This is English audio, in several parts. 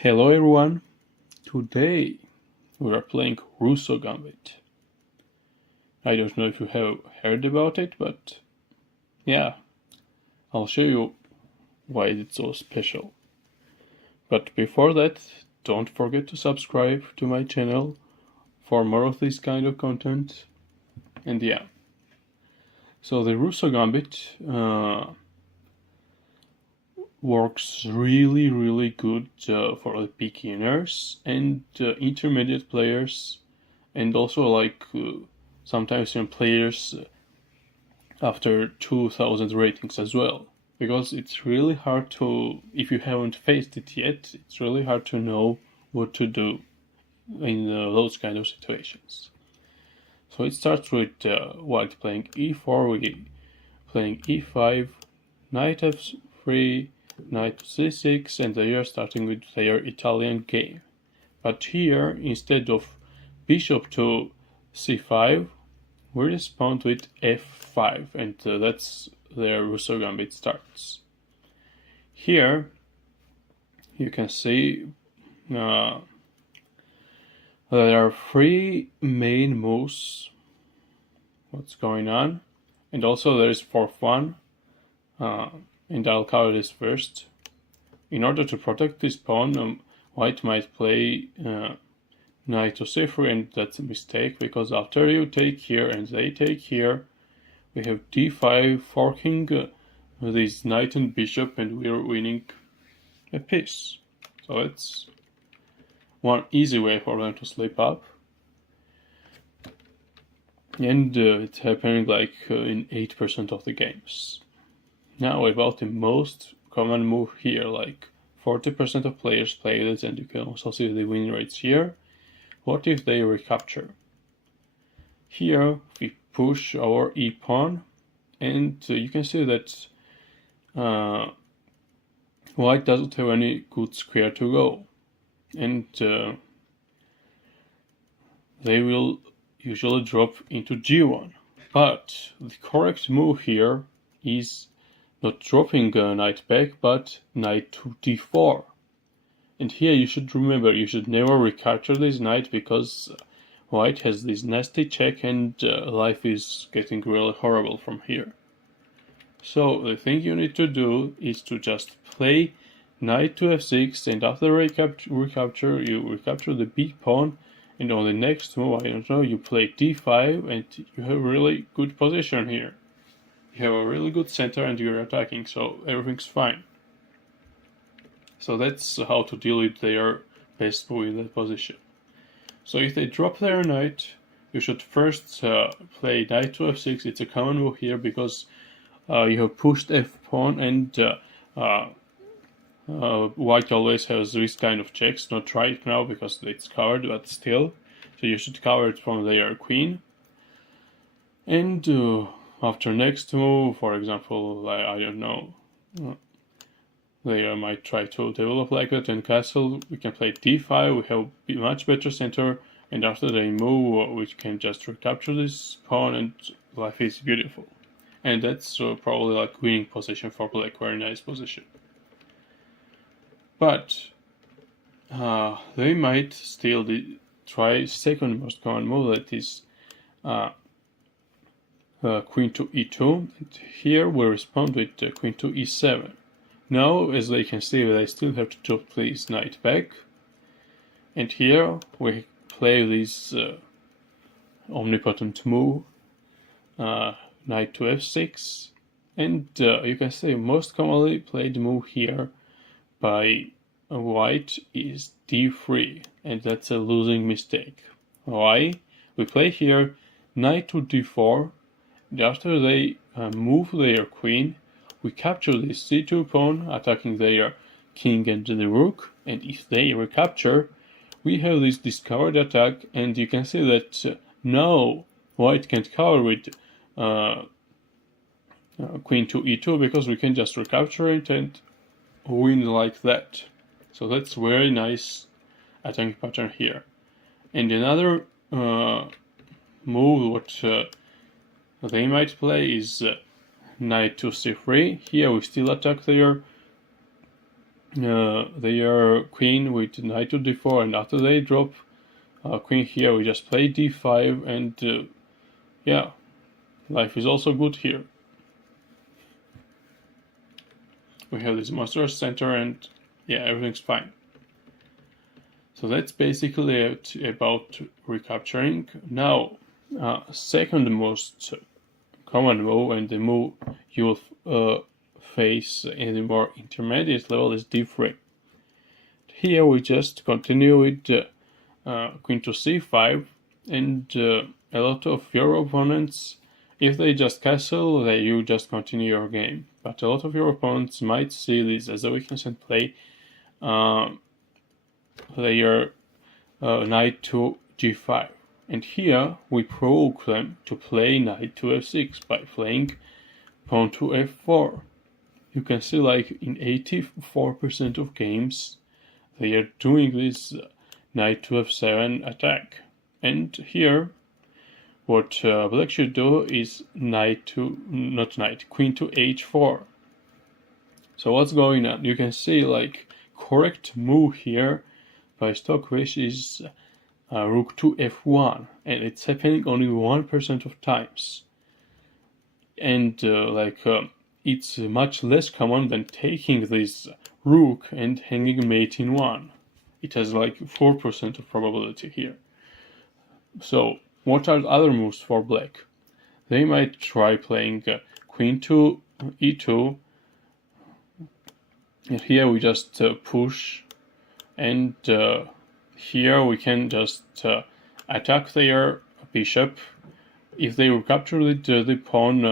Hello everyone, today we are playing Rousseau Gambit. I don't know if you have heard about it, but yeah, I'll show you why it's so special. But before that, don't forget to subscribe to my channel for more of this kind of content. And yeah, so the Rousseau Gambit works really good for the beginners and intermediate players, and also sometimes some players after 2000 ratings as well, because it's really hard to, if you haven't faced it yet, it's really hard to know what to do in those kind of situations. So it starts with white playing e4, we playing e5, knight f3, knight to c6, and they are starting with their Italian game. But here, instead of bishop to c5, we respond with f5, and that's where Rousseau Gambit starts. Here, you can see there are three main moves. What's going on? And also there is fourth one, and I'll cover this first. In order to protect this pawn, white might play knight to c3, and that's a mistake, because after you take here and they take here, we have d5 forking this knight and bishop, and we're winning a piece. So that's one easy way for them to slip up. And it's happening in 8% of the games. Now about the most common move here, 40% of players play this, and you can also see the win rates here. What if they recapture? Here we push our e-pawn, and you can see that white doesn't have any good square to go, and they will usually drop into g1. But the correct move here is not dropping a knight back, but knight to d4. And here you should remember, you should never recapture this knight, because white has this nasty check, and life is getting really horrible from here. So the thing you need to do is to just play knight to f6, and after recapture, you recapture the big pawn, and on the next move, I don't know, you play d5, and you have a really good position here. You have a really good center, and you're attacking, so everything's fine. So that's how to deal with their best move in that position. So if they drop their knight, you should first play knight to f6. It's a common move here, because you have pushed f-pawn, and white always has this kind of checks, not right now because it's covered, but still. So you should cover it from their queen. And after next move, for example, I don't know, they might try to develop like that and castle. We can play d5, we have a much better center, and after they move, we can just recapture this pawn, and life is beautiful. And that's probably winning position for black, very nice position. But they might still try second most common move, that is queen to e2. And here we respond with queen to e7. Now, as they can see, they still have to drop this knight back. And here we play this omnipotent move, knight to f6. And you can see most commonly played move here by white is d3, and that's a losing mistake. Why? We play here knight to d4, and after they move their queen, we capture this c2 pawn, attacking their king and the rook, and if they recapture, we have this discovered attack, and you can see that now white can't cover with queen to e2, because we can just recapture it and win like that. So that's very nice attacking pattern here. And another move what they might play is knight to c3. Here we still attack their their queen with knight to d4, and after they drop queen here, we just play d5, and yeah, life is also good here. We have this monstrous center, and yeah, everything's fine. So that's basically it about recapturing. Now, second most common move, and the move you will face in the more intermediate level, is d3. Here we just continue with queen to c5, and a lot of your opponents, if they just castle, you just continue your game. But a lot of your opponents might see this as a weakness and play their knight to g5. And here we provoke them to play knight to f6 by playing pawn to f4. You can see, like, in 84% of games they are doing this knight to f7 attack. And here what black should do is queen to h4. So what's going on? You can see, like, correct move here by Stockfish is rook to f1, and it's happening only 1% of times. And it's much less common than taking this rook and hanging mate in 1. It has like 4% of probability here. So what are the other moves for black? They might try playing queen to e2, and here we just push, and here we can just attack their bishop. If they recapture the pawn,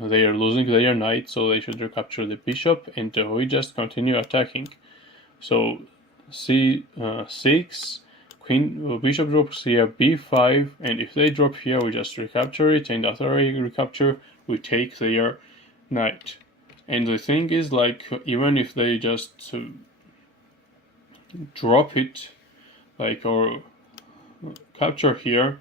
they are losing their knight, so they should recapture the bishop, and we just continue attacking. So c6, bishop drops here, b5, and if they drop here, we just recapture it, and after we recapture, we take their knight. And the thing is, like, even if they just drop it, like, or capture here,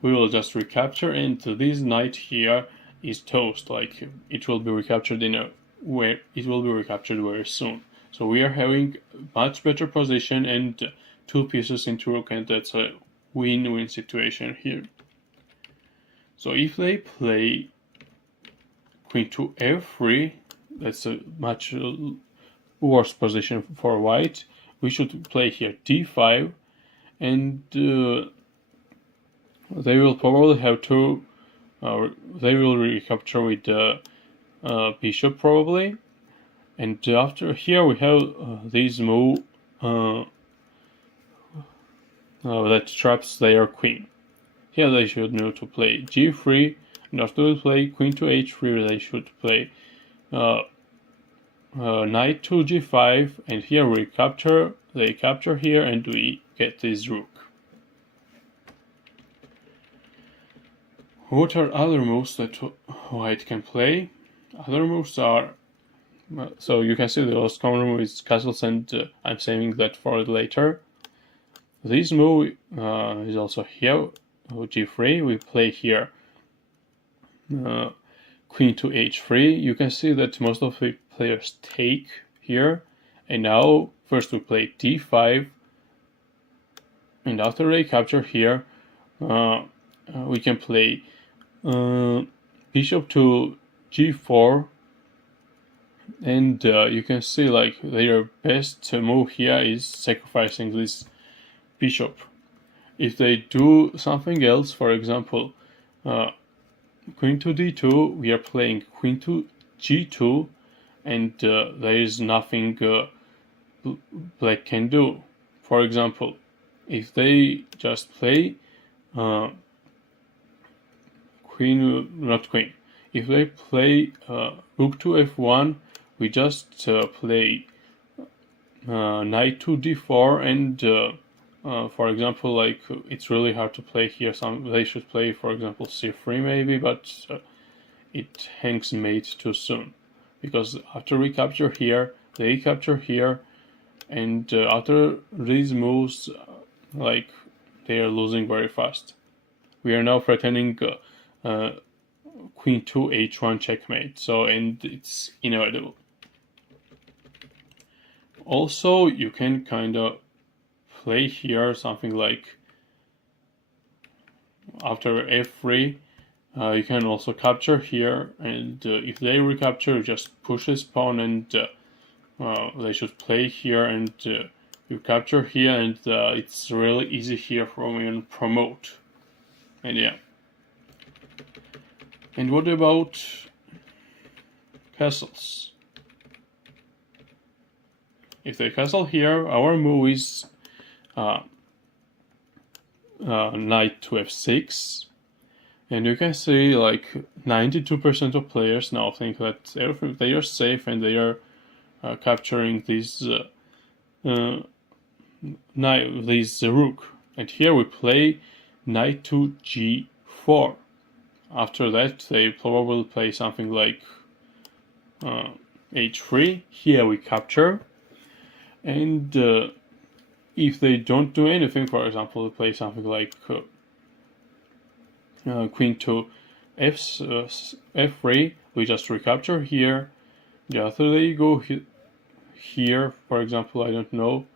we will just recapture, and this knight here is toast. Like, it will be recaptured very soon. So we are having much better position and 2 pieces into rook, and that's a win-win situation here. So if they play queen to f3, that's a much worse position for white. We should play here d5, and they will probably have to they will recapture with the bishop probably, and after here we have this move that traps their queen. Here they should know to play g3, and after they play queen to h3, they should play knight to g5, and here we capture. They capture here, and we get this rook. What are other moves that white can play? Other moves are, so you can see the most common move is castles, and I'm saving that for later. This move is also here, g3. We play here queen to h3. You can see that most of the players take here, and now first we play d5, and after they capture here, we can play bishop to g4, and you can see, like, their best move here is sacrificing this bishop. If they do something else, for example, queen to d2, we are playing queen to g2, and there is nothing black can do. For example, if they just play if they play rook to f1, we just play knight to d4, and for example, like, it's really hard to play here. They should play, for example, c3 maybe, but it hangs mate too soon, because after we capture here, they capture here, and after these moves, like, they are losing very fast. We are now threatening queen to h1 checkmate, and it's inevitable. Also, you can kind of play here something like after f3. You can also capture here, and if they recapture, you just push this pawn, and they should play here, and you capture here, and it's really easy here from even promote. And yeah. And what about castles? If they castle here, our move is knight to f6. And you can see like 92% of players now think that they are safe and they are capturing this rook. And here we play knight to g4. After that, they probably play something like h3. Here we capture. And if they don't do anything, for example, they play something like queen to f3, we just recapture here. After they go here, for example, I don't know,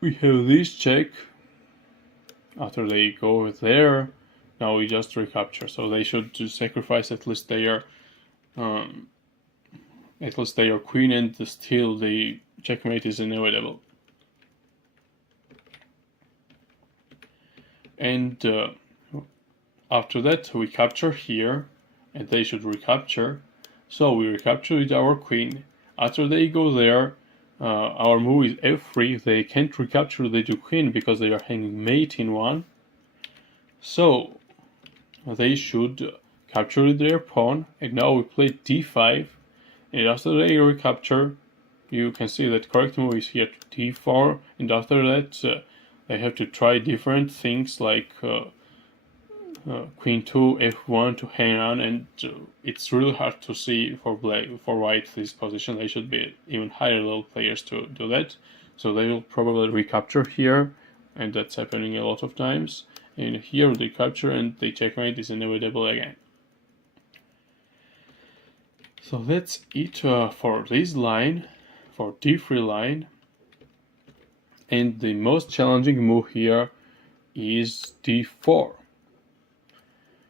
we have this check. After they go there, now we just recapture. So they should sacrifice at least their queen, and still the checkmate is inevitable. And after that, we capture here, and they should recapture. So we recapture with our queen. After they go there, our move is f3. They can't recapture the queen because they are hanging mate in one. So they should capture their pawn. And now we play d5. And after they recapture, you can see that correct move is here to d4. And after that, they have to try different things like queen to f1 to hang on, and it's really hard to see for white this position. They should be even higher level players to do that. So they will probably recapture here, and that's happening a lot of times. And here they capture, and the checkmate is inevitable again. So that's it for this line, for d3 line. And the most challenging move here is d4.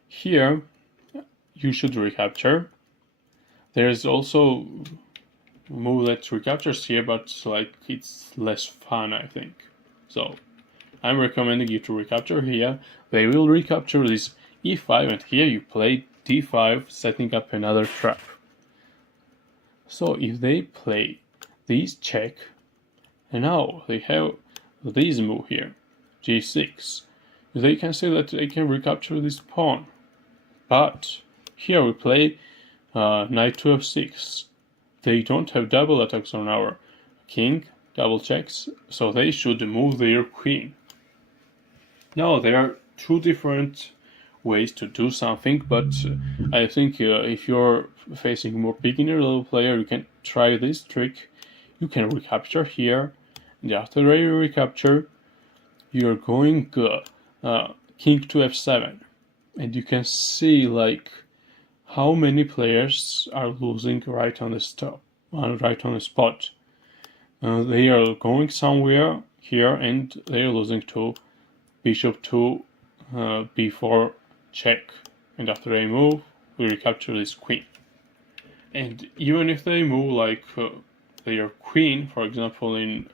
Here, you should recapture. There's also a move that recaptures here, but like it's less fun, I think. So I'm recommending you to recapture here. They will recapture this e5, and here you play d5, setting up another trap. So if they play this check, and now they have this move here, g6, they can say that they can recapture this pawn. But here we play knight to f6. They don't have double attacks on our king, double checks, so they should move their queen. Now there are two different ways to do something, but I think if you're facing more beginner level player, you can try this trick. You can recapture here, and after you recapture, you're going king to f7. And you can see like how many players are losing right on the spot. They are going somewhere here, and they are losing to bishop to b4 check. And after they move, we recapture this queen. And even if they move like their queen, for example, in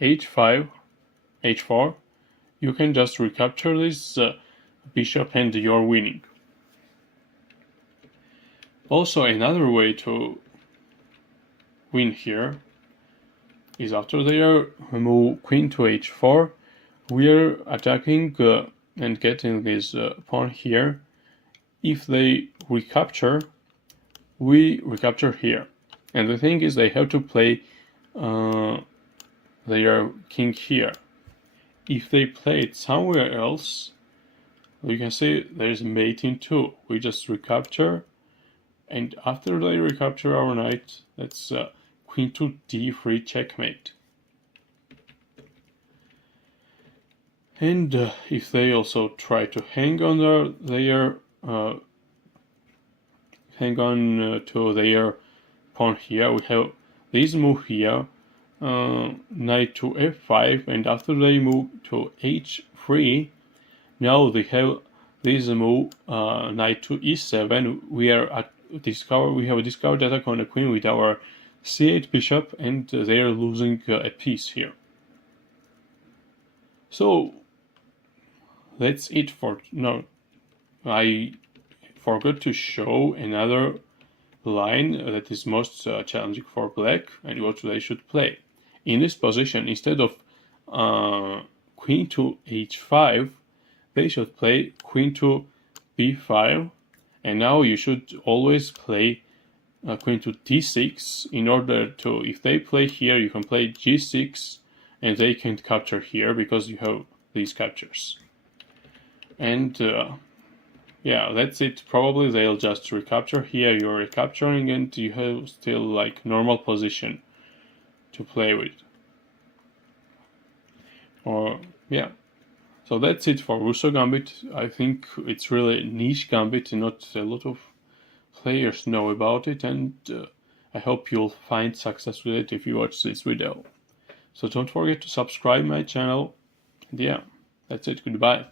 h5, h4, you can just recapture this bishop and you're winning. Also, another way to win here is after they move queen to h4, we are attacking and getting this pawn here. If they recapture, we recapture here. And the thing is, they have to play their king here. If they play it somewhere else, you can see there's mate in 2. We just recapture, and after they recapture our knight, that's queen to d3 checkmate. And if they also try to hang on to their pawn here, we have this move here. knight to f5, and after they move to h3, now they have this move knight to e7. We have a discovered attack on the queen with our c8 bishop, and they are losing a piece here. So that's it for now. I forgot to show another line that is most challenging for black and what they should play. In this position, instead of queen to h5, they should play queen to b5, and now you should always play queen to d6 in order to, if they play here, you can play g6 and they can't capture here because you have these captures. And yeah, that's it. Probably they'll just recapture here, you're recapturing, and you have still like normal position to play with. Or yeah. So that's it for Rousseau Gambit. I think it's really a niche gambit, not a lot of players know about it, and I hope you'll find success with it if you watch this video. So don't forget to subscribe my channel, and yeah, that's it, goodbye.